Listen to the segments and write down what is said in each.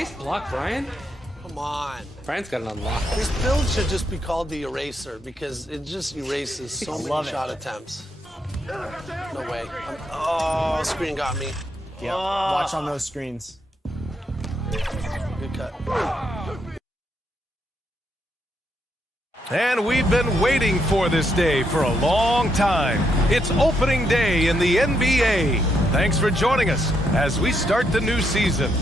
Nice block, Brian. Come on. Brian's got an unlock. This build should just be called the eraser because it just erases so many shot attempts. No way. Oh, screen got me. Yeah, watch on those screens. Good cut. And we've been waiting for this day for a long time. It's opening day in the NBA. Thanks for joining us as we start the new season.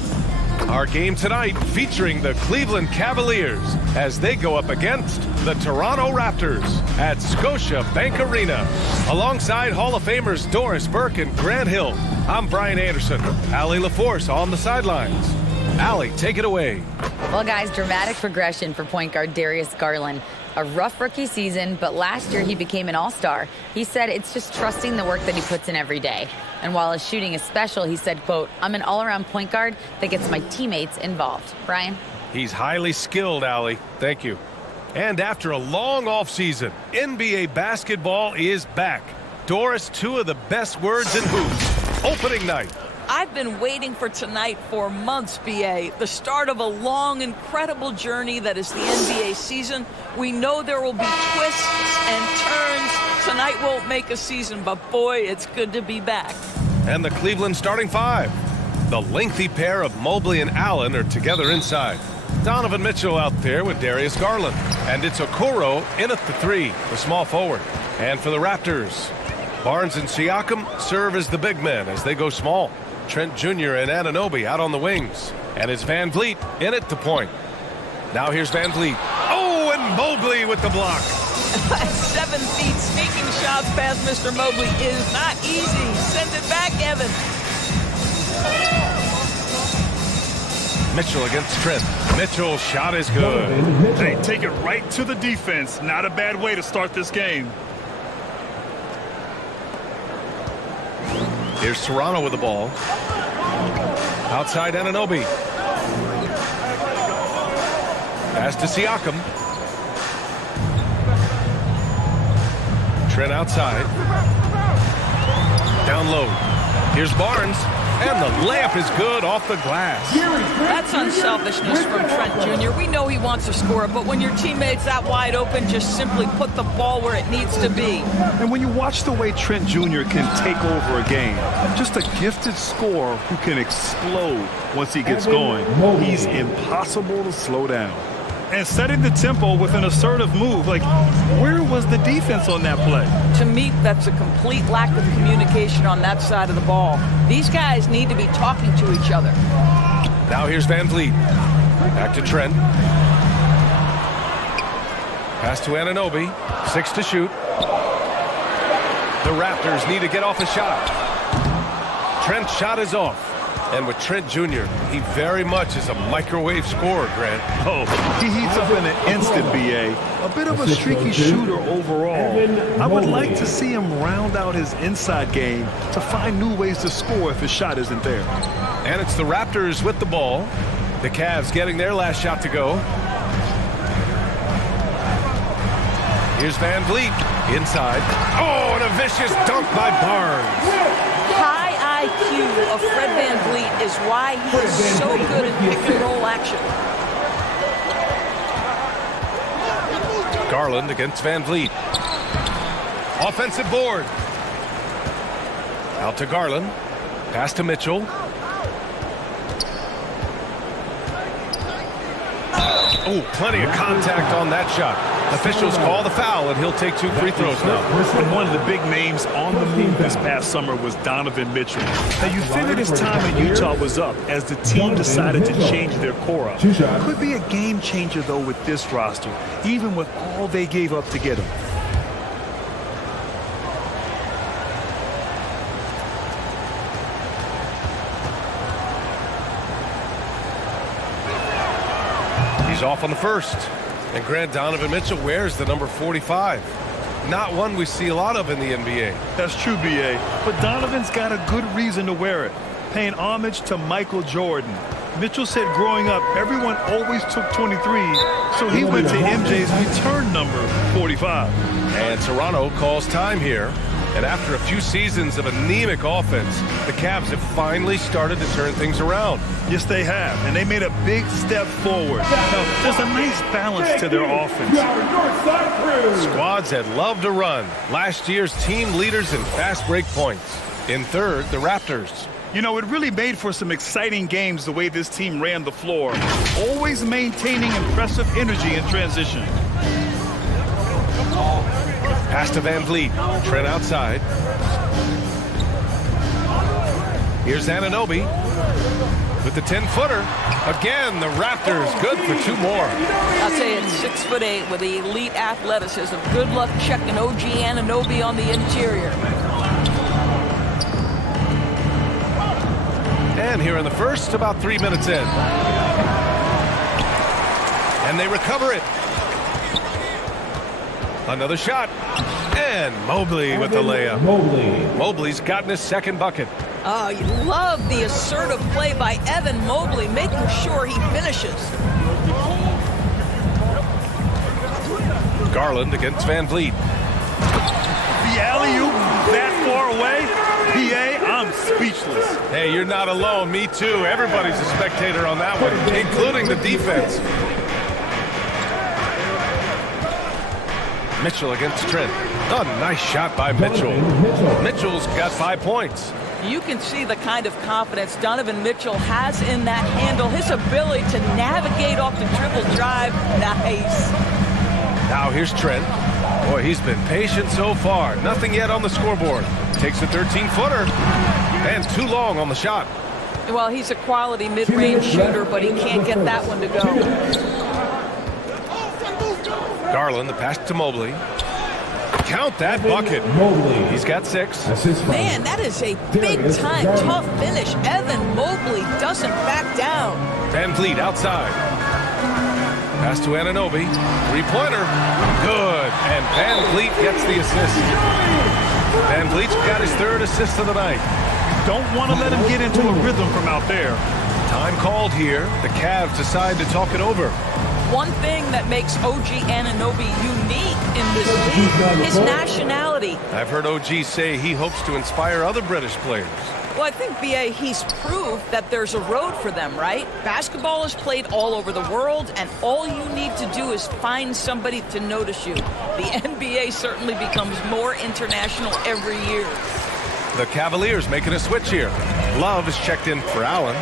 Our game tonight featuring the Cleveland Cavaliers as they go up against the Toronto Raptors at Scotia Bank Arena. Alongside Hall of Famers Doris Burke and Grant Hill, I'm Brian Anderson. Allie LaForce on the sidelines. Allie, take it away. Well, guys, dramatic progression for point guard Darius Garland. A rough rookie season, but last year he became an all-star. He said it's just trusting the work that he puts in every day. And while his shooting is special, he said, quote, I'm an all-around point guard that gets my teammates involved. Brian? He's highly skilled, Allie. Thank you. And after a long offseason, NBA basketball is back. Doris, two of the best words in hoops. Opening night. I've been waiting for tonight for months, BA. The start of a long, incredible journey that is the NBA season. We know there will be twists and turns. Tonight won't make a season, but boy, it's good to be back. And the Cleveland starting five. The lengthy pair of Mobley and Allen are together inside. Donovan Mitchell out there with Darius Garland. And it's Okoro in at the three, the small forward. And for the Raptors, Barnes and Siakam serve as the big men as they go small. Trent Jr. and Anunoby out on the wings. And it's Van Vliet in at the point. Now here's Van Vliet. Oh, and Mobley with the block. 7 feet sneaking shots past Mr. Mobley is not easy. Send it back, Evan. Mitchell against Trent. Mitchell's shot is good. Hey, take it right to the defense. Not a bad way to start this game. Here's Toronto with the ball. Outside Anunoby. Pass to Siakam. Trent outside. Down low. Here's Barnes. And the layup is good off the glass. That's unselfishness from Trent Jr. We know he wants to score, but when your teammate's that wide open, just simply put the ball where it needs to be. And when you watch the way Trent Jr. can take over a game, just a gifted scorer who can explode once he gets going. He's impossible to slow down. And setting the tempo with an assertive move. Like, where was the defense on that play? To me, that's a complete lack of communication on that side of the ball. These guys need to be talking to each other. Now here's Van Vliet. Back to Trent. Pass to Anunoby. 6 to shoot. The Raptors need to get off a shot. Trent's shot is off. And with Trent Jr., he very much is a microwave scorer, Grant. Oh, he heats up in an instant, BA. A bit of a streaky shooter overall. I would like to see him round out his inside game to find new ways to score if his shot isn't there. And it's the Raptors with the ball. The Cavs getting their last shot to go. Here's Van Vliet inside. Oh, and a vicious dunk by Barnes. High IQ of Fred Van Vliet is why he is so good at pick-and-roll action. Garland against Van Vliet. Offensive board. Out to Garland. Pass to Mitchell. Oh, plenty of contact on that shot. Officials call the foul, and he'll take 2 free throws now. And one of the big names on the move this past summer was Donovan Mitchell. Now, you figured his time in Utah was up as the team decided to change their core up. Could be a game changer, though, with this roster, even with all they gave up to get him. He's off on the first. And Grant, Donovan Mitchell wears the number 45. Not one we see a lot of in the NBA. That's true, BA. But Donovan's got a good reason to wear it, paying homage to Michael Jordan. Mitchell said growing up, everyone always took 23, so he went to MJ's return number, 45. And Toronto calls time here. And after a few seasons of anemic offense, the Cavs have finally started to turn things around. Yes, they have, and they made a big step forward. Now, there's a nice balance to their offense. Squads that love to run. Last year's team leaders in fast break points. In third, the Raptors. You know, it really made for some exciting games the way this team ran the floor, always maintaining impressive energy in transition. Pass to Van Vliet. Trent outside. Here's Anunoby with the 10-footer. Again, the Raptors good for 2 more. I'll tell you, 6'8" with elite athleticism. Good luck checking OG Anunoby on the interior. And here in the first, about 3 minutes in. And they recover it. Another shot. And Mobley with the layup. Mobley's gotten his second bucket. Oh, you love the assertive play by Evan Mobley, making sure he finishes. Garland against Van Vliet. The alley-oop that far away? PA, I'm speechless. Hey, you're not alone. Me too. Everybody's a spectator on that one, including the defense. Mitchell against Trent. A nice shot by Mitchell. Mitchell's got 5 points. You can see the kind of confidence Donovan Mitchell has in that handle. His ability to navigate off the dribble drive. Nice. Now here's Trent. Boy, he's been patient so far. Nothing yet on the scoreboard. Takes a 13-footer. And too long on the shot. Well, he's a quality mid-range shooter, but he can't get that one to go. Garland, the pass to Mobley. Count that bucket. He's got 6. Man, that is a big-time tough finish. Evan Mobley doesn't back down. Van Vliet outside. Pass to Anunoby. 3-pointer. Good. And Van Vliet gets the assist. Van Vliet's got his 3rd assist of the night. Don't want to let him get into a rhythm from out there. Time called here. The Cavs decide to talk it over. One thing that makes OG Anunoby unique in this league, his nationality. I've heard OG say he hopes to inspire other British players. Well, I think, B.A., he's proved that there's a road for them, right? Basketball is played all over the world, and all you need to do is find somebody to notice you. The NBA certainly becomes more international every year. The Cavaliers making a switch here. Love is checked in for Allen.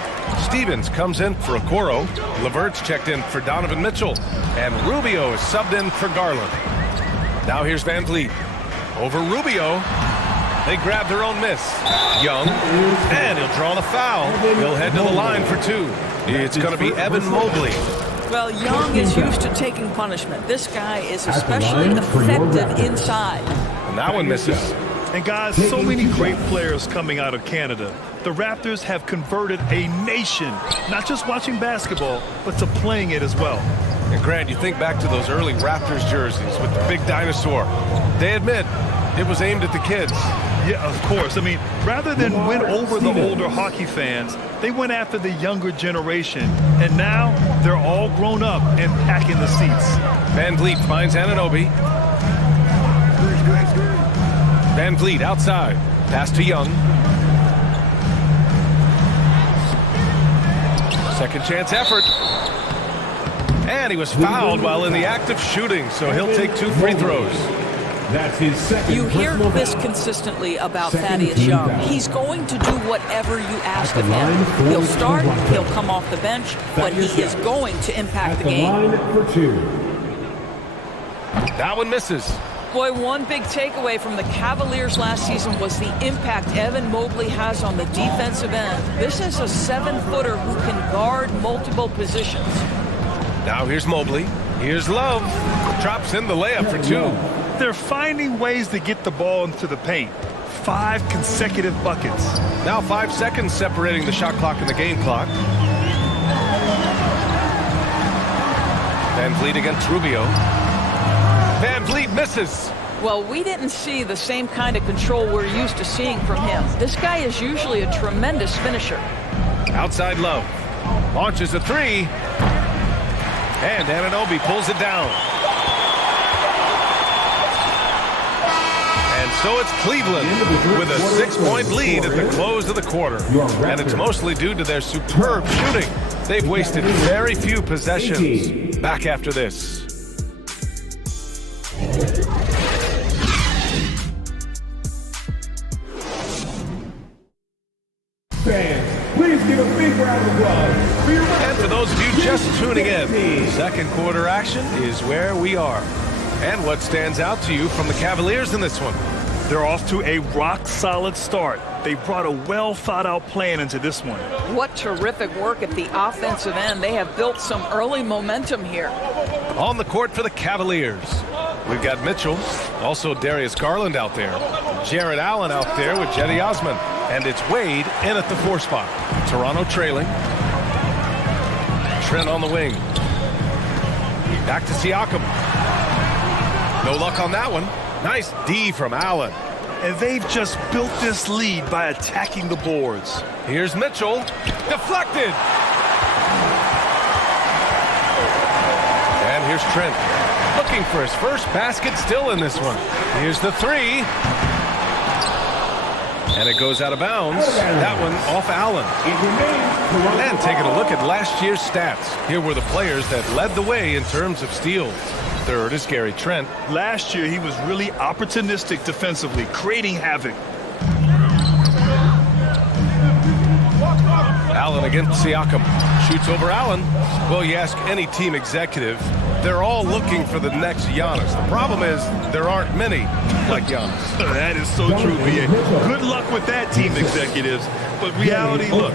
Stevens comes in for Okoro. LeVert's checked in for Donovan Mitchell. And Rubio is subbed in for Garland. Now here's Van Vliet. Over Rubio. They grab their own miss. Young. And he'll draw the foul. He'll head to the line for 2. It's going to be Evan Mobley. Well, Young is used to taking punishment. This guy is especially effective inside. And that one misses. And guys, so many great players coming out of Canada. The Raptors have converted a nation, not just watching basketball, but to playing it as well. And Grant, you think back to those early Raptors jerseys with the big dinosaur. They admit it was aimed at the kids. Yeah, of course. I mean, rather than win over the older hockey fans, they went after the younger generation. And now they're all grown up and packing the seats. Van Vliet finds Anunoby. Van Vliet outside. Pass to Young. Second chance effort. And he was fouled while in the act of shooting, so he'll take 2 free throws. That's his second. You hear this consistently about Thaddeus Young. He's going to do whatever you ask of him. He'll start, he'll come off the bench, but he is going to impact the game. For 2. That one misses. Boy, one big takeaway from the Cavaliers last season was the impact Evan Mobley has on the defensive end. This is a 7-footer who can guard multiple positions. Now here's Mobley. Here's Love. Drops in the layup for 2. They're finding ways to get the ball into the paint. 5 consecutive buckets. Now 5 seconds separating the shot clock and the game clock. Van Vliet against Rubio. Van Vliet misses. Well, we didn't see the same kind of control we're used to seeing from him. This guy is usually a tremendous finisher. Outside Love. Launches a 3. And Anunoby pulls it down. And So it's Cleveland with a 6-point lead at the close of the quarter. And it's mostly due to their superb shooting. They've wasted very few possessions. Back after this. Fans, please give a big round of applause for your And for those of you just tuning in, second quarter action is where we are. And what stands out to you from the Cavaliers in this one? They're off to a rock-solid start. They brought a well-thought-out plan into this one. What terrific work at the offensive end. They have built some early momentum here. On the court for the Cavaliers, we've got Mitchell, also Darius Garland out there, Jared Allen out there with Jetty Osman, and it's Wade in at the 4 spot. Toronto trailing. Trent on the wing. Back to Siakam. No luck on that one. Nice D from Allen. And they've just built this lead by attacking the boards. Here's Mitchell. Deflected. And here's Trent. Looking for his first basket still in this one. Here's the 3. And it goes out of bounds. That one off Allen. And taking a look at last year's stats. Here were the players that led the way in terms of steals. Third is Gary Trent. Last year, he was really opportunistic defensively, creating havoc. Allen against Siakam. Shoots over Allen. Well, you ask any team executive, they're all looking for the next Giannis. The problem is there aren't many like Giannis. That is so true, B.A. Good luck with that, team executives. But reality, look,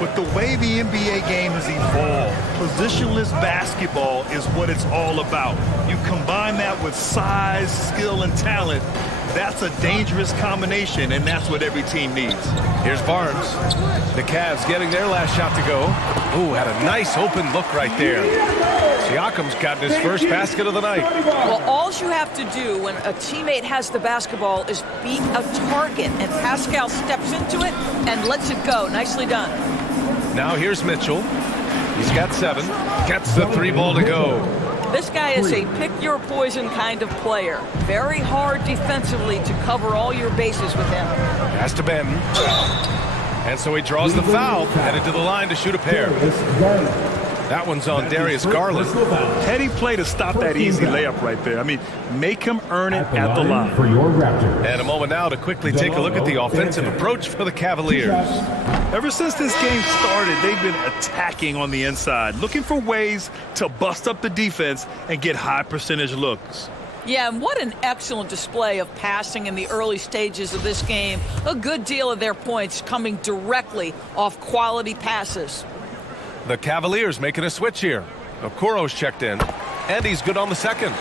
with the way the NBA game has evolved, positionless basketball is what it's all about. You combine that with size, skill, and talent, that's a dangerous combination, and that's what every team needs. Here's Barnes. The Cavs getting their last shot to go. Ooh, had a nice open look right there. Siakam's gotten his first basket of the night. Well, all you have to do when a teammate has the basketball is beat a target, and Pascal steps into it and lets it go. Nicely done. Now here's Mitchell. He's got 7. Gets the 3 ball to go. This guy is a pick-your-poison kind of player. Very hard defensively to cover all your bases with him. Pass to Benton. And so he draws the foul, headed to the line to shoot a pair. That one's on Darius Garland. Heady play to stop that easy layup right there. I mean, make him earn it at the line. For your Raptors. And a moment now to quickly take a look at the offensive approach for the Cavaliers. Ever since this game started, they've been attacking on the inside, looking for ways to bust up the defense and get high percentage looks. Yeah, and what an excellent display of passing in the early stages of this game. A good deal of their points coming directly off quality passes. The Cavaliers making a switch here. Okoro's checked in, and he's good on the second.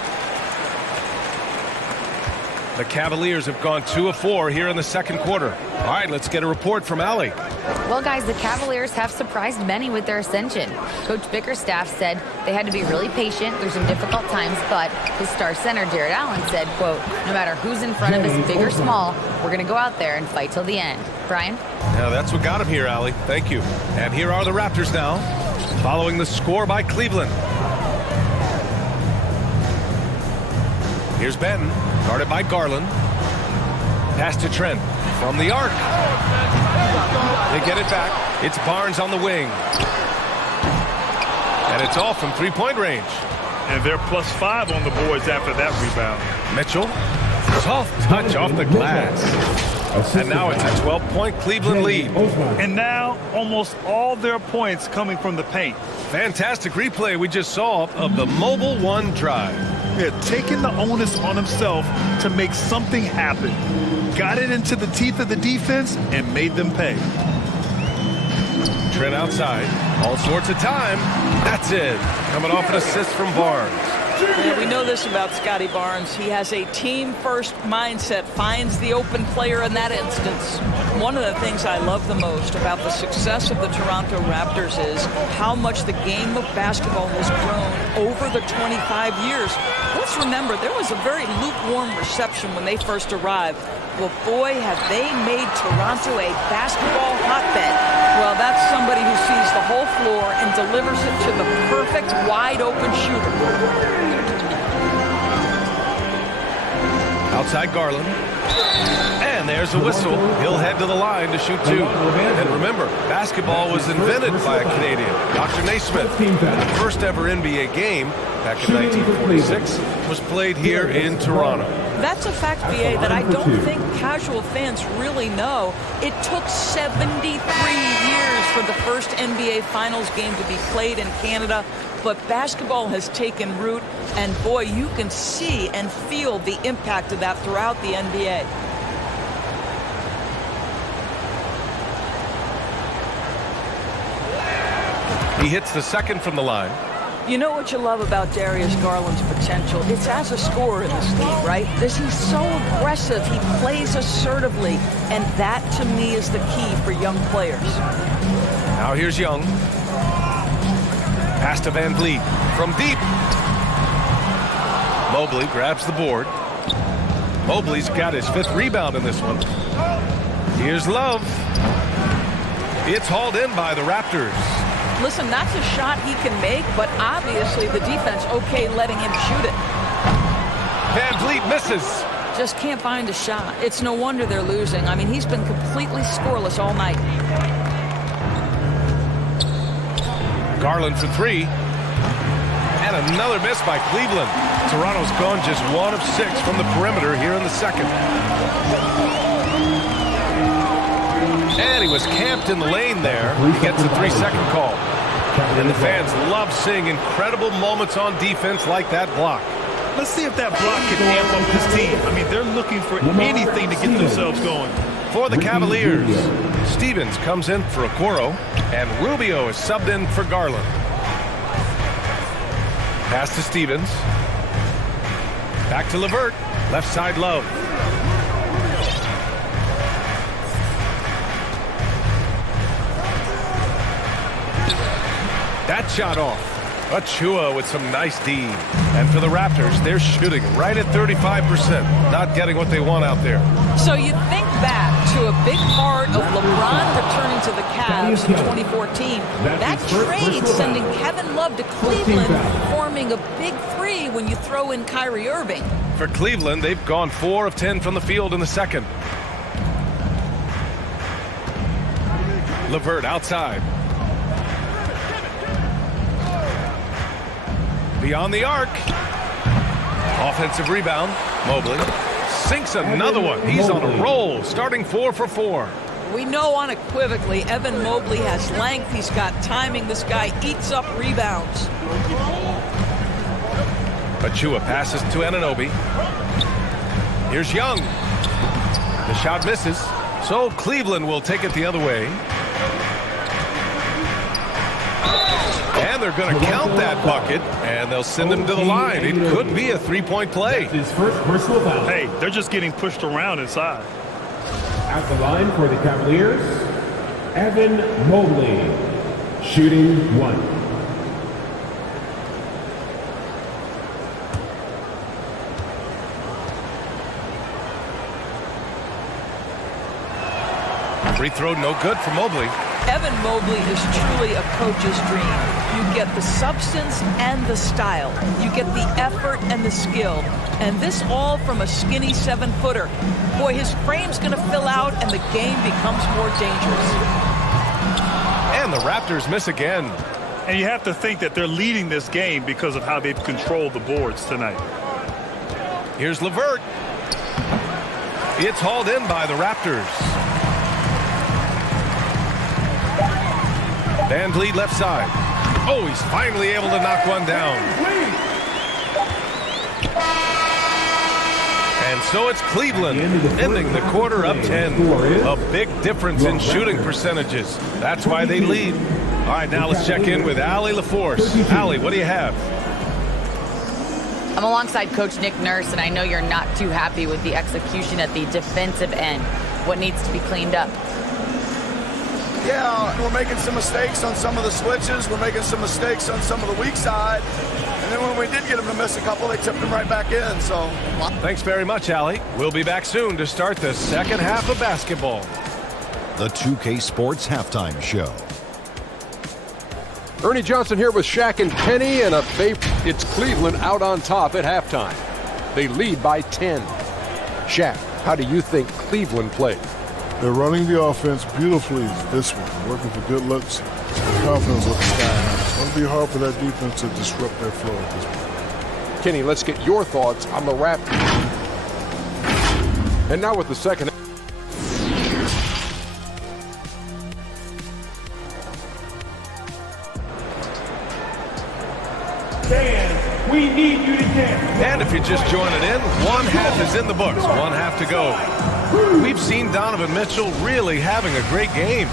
The Cavaliers have gone 2 of 4 here in the second quarter. All right, let's get a report from Allie. Well, guys, the Cavaliers have surprised many with their ascension. Coach Bickerstaff said they had to be really patient through some difficult times, but his star center, Jared Allen, said, quote, no matter who's in front of us, big or small, we're going to go out there and fight till the end. Brian? Yeah, that's what got him here, Allie. Thank you. And here are the Raptors now, following the score by Cleveland. Here's Benton, guarded by Garland. Pass to Trent from the arc. They get it back. It's Barnes on the wing. And it's off from three-point range. And they're +5 on the boards after that rebound. Mitchell, soft touch off the glass. And now it's a 12-point Cleveland lead. And now almost all their points coming from the paint. Fantastic replay we just saw of the Mobile One drive. Yeah, taking the onus on himself to make something happen. Got it into the teeth of the defense and made them pay. Trent outside. All sorts of time. That's it. Coming off an assist from Barnes. Yeah, we know this about Scotty Barnes. He has a team-first mindset, finds the open player in that instance. One of the things I love the most about the success of the Toronto Raptors is how much the game of basketball has grown over the 25 years. Let's remember, there was a very lukewarm reception when they first arrived. Well, boy, have they made Toronto a basketball hotbed. Well, that's somebody who sees the whole floor and delivers it to the perfect wide-open shooter. Outside Garland. And there's a whistle. He'll head to the line to shoot 2. And remember, basketball was invented by a Canadian, Dr. Naismith. The first ever NBA game, back in 1946, was played here in Toronto. That's a fact, BA, that I don't think casual fans really know. It took 73 years for the first NBA Finals game to be played in Canada, but basketball has taken root, and boy, you can see and feel the impact of that throughout the NBA. He hits the second from the line. You know what you love about Darius Garland's potential? It's as a scorer in this league, right? He's so aggressive. He plays assertively. And that, to me, is the key for young players. Now here's Young. Pass to Van Vliet from deep. Mobley grabs the board. Mobley's got his 5th rebound in this one. Here's Love. It's hauled in by the Raptors. Listen, that's a shot he can make, but obviously the defense okay letting him shoot it. Van Vliet misses. Just can't find a shot. It's no wonder they're losing. I mean, he's been completely scoreless all night. Garland for 3. And another miss by Cleveland. Toronto's gone just 1 of 6 from the perimeter here in the second. And he was camped in the lane there. He gets a 3-second call. And the fans love seeing incredible moments on defense like that block. Let's see if that block can amp up this team. I mean, they're looking for anything to get themselves going. For the Cavaliers, Stevens comes in for Okoro, and Rubio is subbed in for Garland. Pass to Stevens. Back to LeVert. Left side Love. That shot off. Achua with some nice D. And for the Raptors, they're shooting right at 35%. Not getting what they want out there. So you think back to a big part of LeBron returning to the Cavs in 2014. That trade sending Kevin Love to Cleveland, forming a big 3 when you throw in Kyrie Irving. For Cleveland, they've gone 4 of 10 from the field in the second. LeVert outside. Beyond the arc. Offensive rebound. Mobley sinks another one. He's on a roll, starting 4 for 4. We know unequivocally Evan Mobley has length. He's got timing. This guy eats up rebounds. Achua passes to Anunoby. Here's Young. The shot misses, so Cleveland will take it the other way. And they're going to count that bucket, and they'll send him to the line. It could be a 3-point play. His first personal foul. Hey, they're just getting pushed around inside. At the line for the Cavaliers, Evan Mobley, shooting 1. Free throw no good for Mobley. Evan Mobley is truly a coach's dream. You get the substance and the style. You get the effort and the skill. And this all from a skinny 7-footer. Boy, his frame's going to fill out and the game becomes more dangerous. And the Raptors miss again. And you have to think that they're leading this game because of how they've controlled the boards tonight. Here's LeVert. It's hauled in by the Raptors. Van Vliet left side. Oh, he's finally able to knock one down. And so it's Cleveland ending the quarter up 10. A big difference in shooting percentages. That's why they lead. All right, now let's check in with Allie LaForce. Allie, what do you have? I'm alongside Coach Nick Nurse, and I know you're not too happy with the execution at the defensive end. What needs to be cleaned up? Yeah, we're making some mistakes on some of the switches. We're making some mistakes on some of the weak side. And then when we did get them to miss a couple, they tipped them right back in. So, thanks very much, Allie. We'll be back soon to start the second half of basketball. The 2K Sports Halftime Show. Ernie Johnson here with Shaq and Penny, and it's Cleveland out on top at halftime. They lead by 10. Shaq. how do you think Cleveland played? They're running the offense beautifully this one, working for good looks and confidence looking sky high. It's going to be hard for that defense to disrupt their flow at this point. Kenny, let's get your thoughts on the Raptors. And now with the second. Fans, we need you to dance. And if you're just joining in, one half is in the books, one half to go. We've seen Donovan Mitchell really having a great game.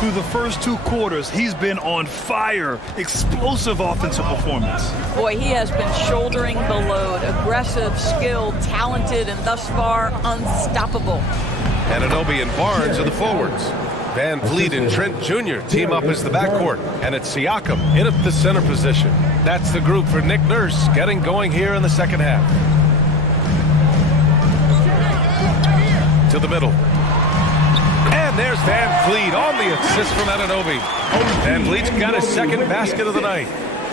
Through the first 2 quarters, he's been on fire. Explosive offensive performance. Boy, he has been shouldering the load. Aggressive, skilled, talented, and thus far unstoppable. Anunoby and Barnes are the forwards. Van Vliet and Trent Jr. team up as the backcourt. And it's Siakam in at the center position. That's the group for Nick Nurse getting going here in the second half. To the middle. And there's Van Vliet on the assist from Anunoby. Van Vliet's got his second basket of the night.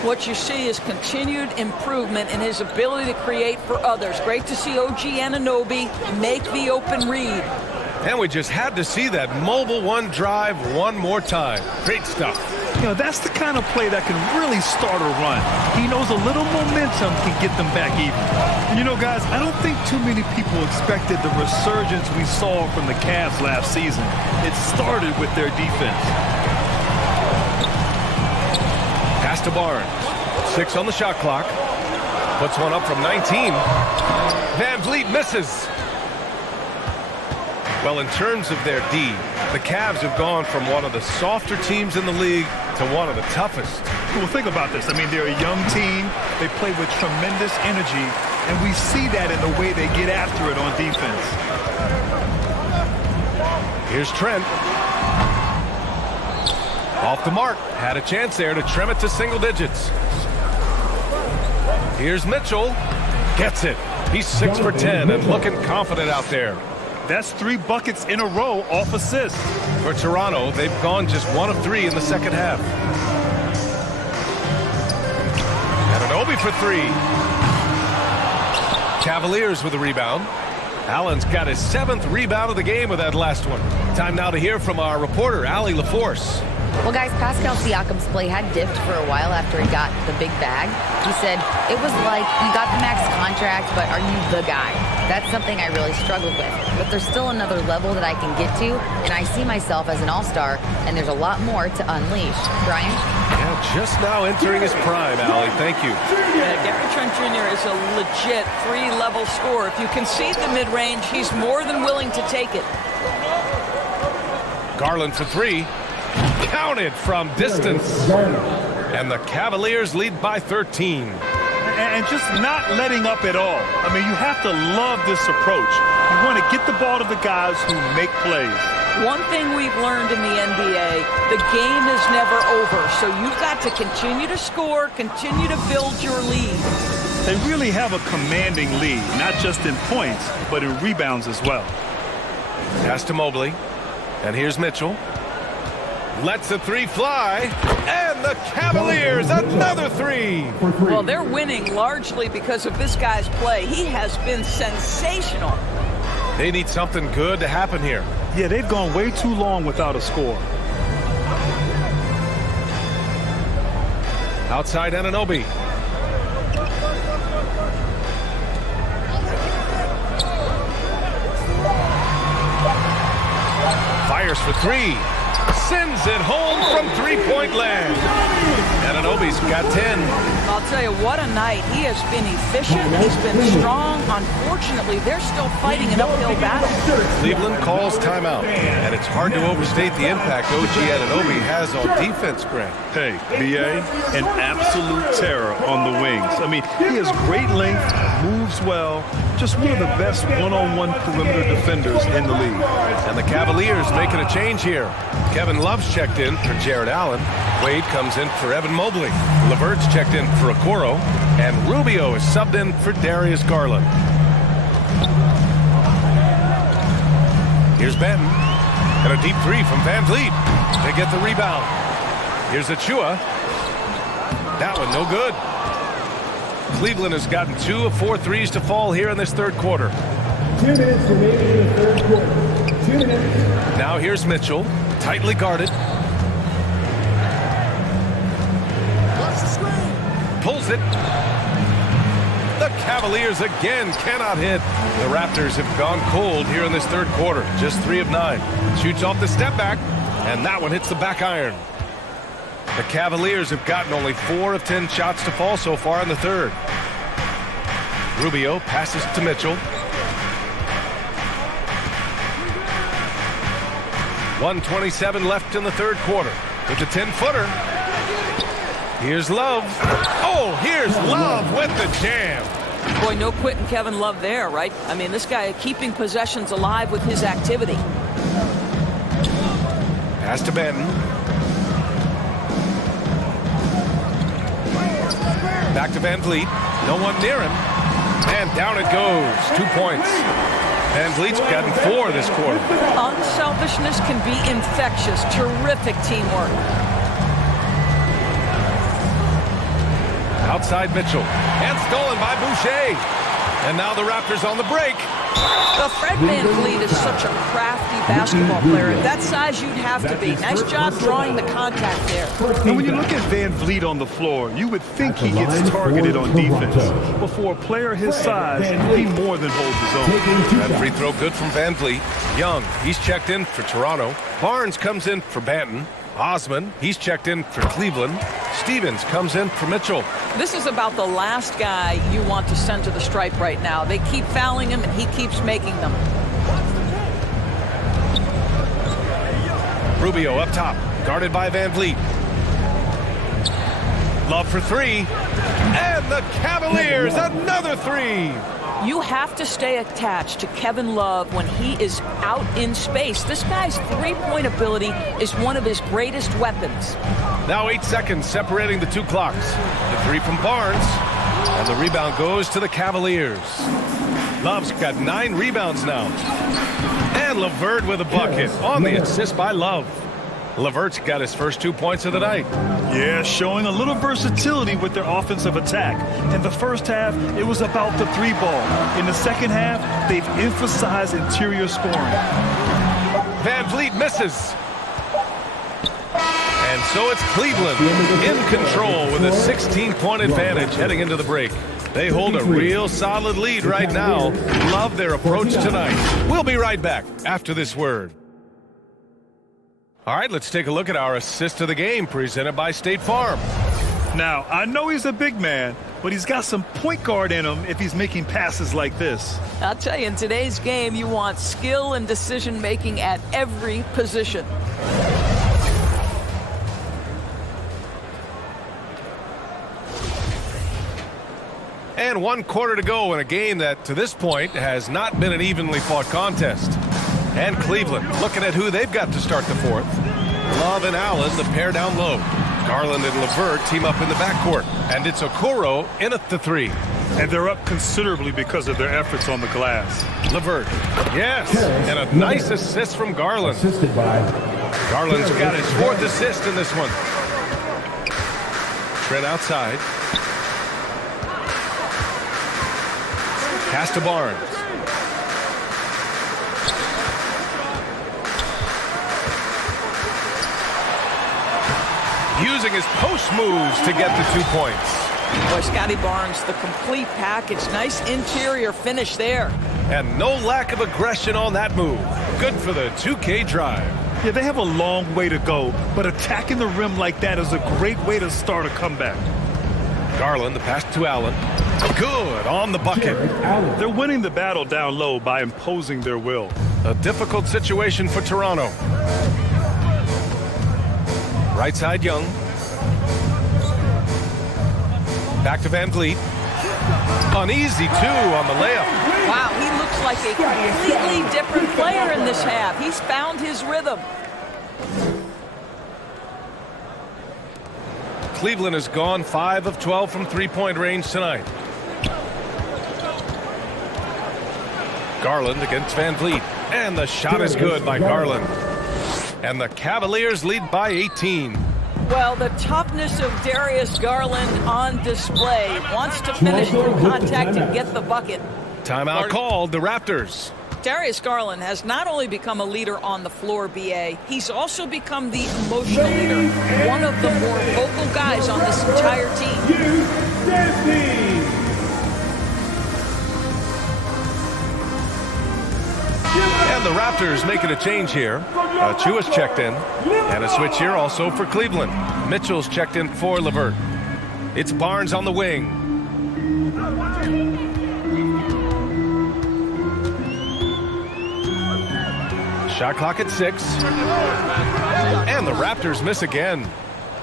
What you see is continued improvement in his ability to create for others. Great to see OG Anunoby make the open read. And we just had to see that mobile one drive one more time. Great stuff. You know, that's the kind of play that can really start a run. He knows a little momentum can get them back even. And you know, guys, I don't think too many people expected the resurgence we saw from the Cavs last season. It started with their defense. Pass to Barnes. 6 on the shot clock. Puts one up from 19. Van Vliet misses. Well, in terms of their D, the Cavs have gone from one of the softer teams in the league to one of the toughest. Well, think about this. I mean, they're a young team. They play with tremendous energy, and we see that in the way they get after it on defense. Here's Trent. Off the mark. Had a chance there to trim it to single digits. Here's Mitchell. Gets it. He's 6 for 10 and looking confident out there. That's 3 buckets in a row off assists. For Toronto, they've gone just 1 of 3 in the second half. Anunoby for 3. Cavaliers with a rebound. Allen's got his 7th rebound of the game with that last one. Time now to hear from our reporter, Allie LaForce. Well, guys, Pascal Siakam's play had dipped for a while after he got the big bag. He said, it was like, you got the max contract, but are you the guy? That's something I really struggled with. But there's still another level that I can get to, and I see myself as an all-star, and there's a lot more to unleash. Brian? Yeah, just now entering his prime, Allie. Thank you. Yeah, Gary Trent Jr. is a legit 3-level scorer. If you concede the mid-range, he's more than willing to take it. Garland for 3. Counted from distance. And the Cavaliers lead by 13. And just not letting up at all. I mean, you have to love this approach. You want to get the ball to the guys who make plays. One thing we've learned in the NBA, the game is never over. So you've got to continue to score, continue to build your lead. They really have a commanding lead, not just in points, but in rebounds as well. Pass to Mobley. And here's Mitchell. Lets the 3 fly, and the Cavaliers, another 3. Well, they're winning largely because of this guy's play. He has been sensational. They need something good to happen here. Yeah, they've gone way too long without a score. Outside Anunoby. Fires for 3. Sends it home from 3-point land. Anunoby's got 10. I'll tell you, what a night. He has been efficient. He's been strong. Unfortunately, they're still fighting an uphill battle. Cleveland calls timeout. And it's hard to overstate the impact OG Anunoby has on defense, Grant. Hey, B.A., an absolute terror on the wings. I mean, he has great length, moves well, just one of the best one-on-one perimeter defenders in the league. And the Cavaliers making a change here. Kevin Love's checked in for Jared Allen. Wade comes in for Evan Mobley. LeVert's checked in for Okoro. And Rubio is subbed in for Darius Garland. Here's Benton. And a deep 3 from Van Vliet. They get the rebound. Here's Achua. That one no good. Cleveland has gotten 2 of 4 threes to fall here in this third quarter. 2 minutes remaining in the third quarter. 2 minutes. Now here's Mitchell, tightly guarded. Pulls it. The Cavaliers again cannot hit. The Raptors have gone cold here in this third quarter. Just 3 of 9. Shoots off the step back, and that one hits the back iron. The Cavaliers have gotten only 4 of 10 shots to fall so far in the third. Rubio passes to Mitchell. 1:27 left in the third quarter. With the 10-footer. Here's Love. Oh, here's Love with the jam. Boy, no quitting Kevin Love there, right? I mean, this guy keeping possessions alive with his activity. Pass to Benton. Back to Van Vliet. No one near him. And down it goes. 2 points. Van Vliet's gotten 4 this quarter. Unselfishness can be infectious. Terrific teamwork. Outside Mitchell. And stolen by Boucher. And now the Raptors on the break. Fred VanVleet is such a crafty basketball player. At that size, you'd have to be. Nice job drawing the contact there. And when you look at VanVleet on the floor, you would think he gets targeted on defense. But for a player his size, he more than holds his own. That free throw good from VanVleet. Young, he's checked in for Toronto. Barnes comes in for Banton. Osman, he's checked in for Cleveland. Stevens comes in for Mitchell. This is about the last guy you want to send to the stripe right now. They keep fouling him, and he keeps making them. Rubio up top, guarded by VanVleet. Love for 3. And the Cavaliers, another 3. You have to stay attached to Kevin Love when he is out in space. This guy's three-point ability is one of his greatest weapons. Now 8 seconds separating the 2 clocks. The 3 from Barnes. And the rebound goes to the Cavaliers. Love's got 9 rebounds now. And LeVert with a bucket on the assist by Love. LeVert's got his first 2 points of the night. Yeah, showing a little versatility with their offensive attack. In the first half, it was about the 3 ball. In the second half, they've emphasized interior scoring. VanVleet misses. And so it's Cleveland in control with a 16-point advantage heading into the break. They hold a real solid lead right now. Love their approach tonight. We'll be right back after this word. All right, let's take a look at our assist of the game presented by State Farm. Now, I know he's a big man, but he's got some point guard in him if he's making passes like this. I'll tell you, in today's game, you want skill and decision-making at every position. And 1 quarter to go in a game that, to this point, has not been an evenly fought contest. And Cleveland looking at who they've got to start the fourth. Love and Allen, the pair down low. Garland and LeVert team up in the backcourt. And it's Okoro in at the 3. And they're up considerably because of their efforts on the glass. LeVert, yes, and a nice assist from Garland. Assisted by Garland's got his 4th assist in this one. Trent outside. Pass to Barnes. Using his post moves to get the 2 points. Boy, Scotty Barnes, the complete package. Nice interior finish there. And no lack of aggression on that move. Good for the 2K drive. Yeah, they have a long way to go, but attacking the rim like that is a great way to start a comeback. Garland, the pass to Allen. Good on the bucket. They're winning the battle down low by imposing their will. A difficult situation for Toronto. Right side, Young. Back to VanVleet. Uneasy, too, on the layup. Wow, he looks like a completely different player in this half. He's found his rhythm. Cleveland has gone 5 of 12 from three-point range tonight. Garland against VanVleet. And the shot is good by Garland. And the Cavaliers lead by 18. Well, the toughness of Darius Garland on display. Wants to finish through contact and get the bucket. Timeout called, the Raptors. Darius Garland has not only become a leader on the floor, BA, he's also become the emotional leader, one of the more vocal guys on this entire team. And the Raptors making a change here. Achiuwa's checked in. And a switch here also for Cleveland. Mitchell's checked in for LeVert. It's Barnes on the wing. Shot clock at 6. And the Raptors miss again.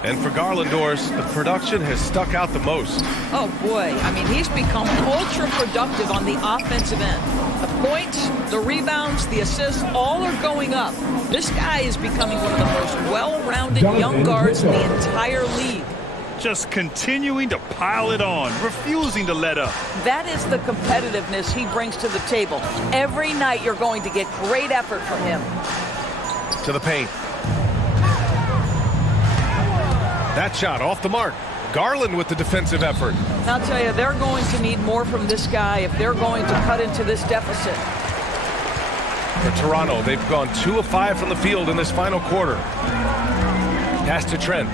And for Garland, Doris, the production has stuck out the most. Oh, boy. I mean, he's become ultra-productive on the offensive end. The points, the rebounds, the assists, all are going up. This guy is becoming one of the most well-rounded young guards in the entire league. Just continuing to pile it on, refusing to let up. That is the competitiveness he brings to the table. Every night you're going to get great effort from him. To the paint. That shot off the mark. Garland with the defensive effort. I'll tell you, they're going to need more from this guy if they're going to cut into this deficit. For Toronto, they've gone 2 of 5 from the field in this final quarter. Pass to Trent.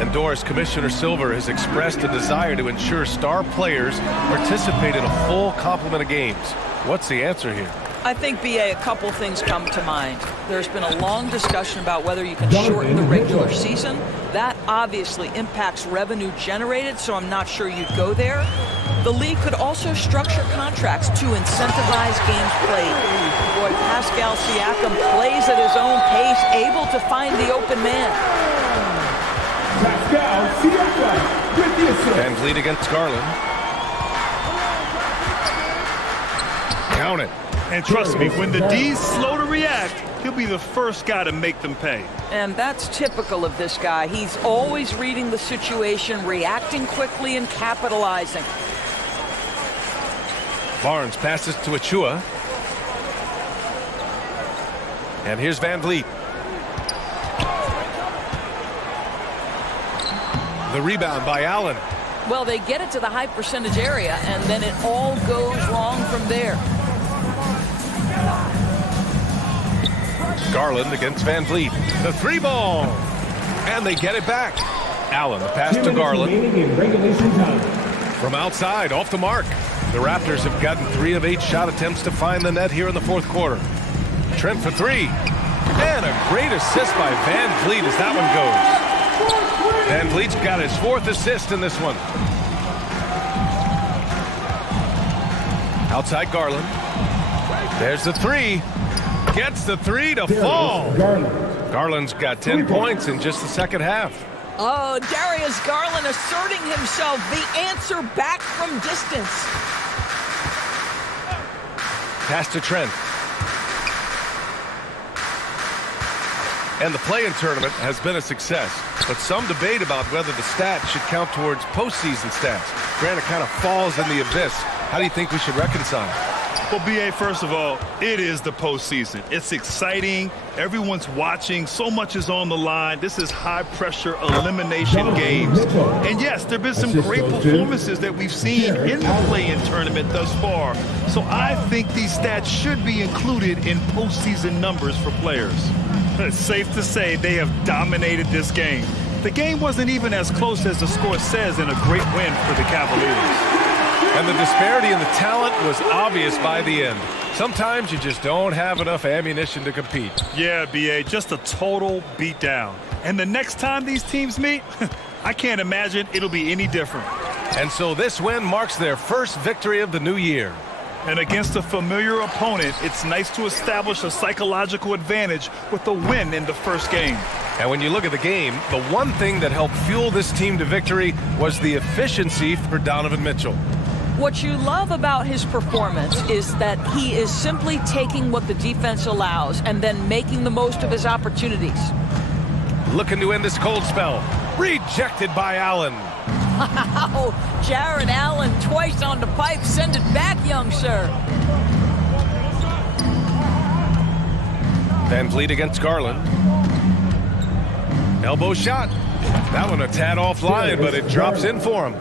And Doris, Commissioner Silver has expressed a desire to ensure star players participate in a full complement of games. What's the answer here? I think, BA, a couple things come to mind. There's been a long discussion about whether you can shorten the regular season. That obviously impacts revenue generated, so I'm not sure you'd go there. The league could also structure contracts to incentivize games played. Boy, Pascal Siakam plays at his own pace, able to find the open man. Van Vliet against Garland. Count it. And trust me, when the D's slow to react, he'll be the first guy to make them pay. And that's typical of this guy. He's always reading the situation, reacting quickly, and capitalizing. Barnes passes to Achiuwa. And here's Van Vliet. The rebound by Allen. Well, they get it to the high percentage area, and then it all goes wrong from there. Garland against Van Vliet. The 3-ball. And they get it back. Allen, the pass to Garland. From outside, off the mark. The Raptors have gotten 3 of 8 shot attempts to find the net here in the fourth quarter. Trent for 3. And a great assist by Van Vliet as that one goes. Van Vliet's got his 4th assist in this one. Outside Garland. There's the 3. Gets the 3 to fall. Garland's got 10 points in just the second half. Oh, Darius Garland asserting himself, the answer back from distance. Pass to Trent. And the play-in tournament has been a success, but some debate about whether the stats should count towards postseason stats. Grant, it kind of falls in the abyss. How do you think we should reconcile? Well, BA, first of all, it is the postseason. It's exciting. Everyone's watching. So much is on the line. This is high-pressure elimination games. And yes, there have been some great performances that we've seen in the play-in tournament thus far. So I think these stats should be included in postseason numbers for players. It's safe to say they have dominated this game. The game wasn't even as close as the score says in a great win for the Cavaliers. And the disparity in the talent was obvious by the end. Sometimes you just don't have enough ammunition to compete. Yeah, BA, just a total beatdown. And the next time these teams meet, I can't imagine it'll be any different. And so this win marks their first victory of the new year. And against a familiar opponent, it's nice to establish a psychological advantage with a win in the first game. And when you look at the game, the one thing that helped fuel this team to victory was the efficiency for Donovan Mitchell. What you love about his performance is that he is simply taking what the defense allows and then making the most of his opportunities. Looking to end this cold spell. Rejected by Allen. Wow, Jarrett Allen twice on the pipe. Send it back, young sir. Van Vliet against Garland. Elbow shot. That one a tad offline, but it drops in for him.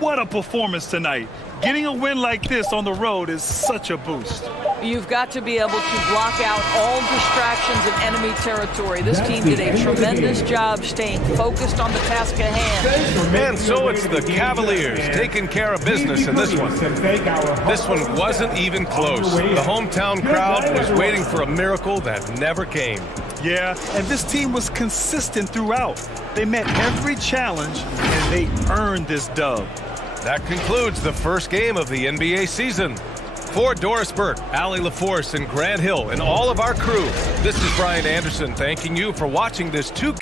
what a performance tonight. Getting a win like this on the road is such a boost. You've got to be able to block out all distractions in enemy territory. This team did a tremendous job staying focused on the task at hand. And so it's the Cavaliers taking care of business in this one. This one wasn't even close. The hometown crowd was waiting for a miracle that never came. Yeah, and this team was consistent throughout. They met every challenge, and they earned this dub. That concludes the first game of the NBA season. For Doris Burke, Allie LaForce, and Grant Hill, and all of our crew, this is Brian Anderson thanking you for watching this 2K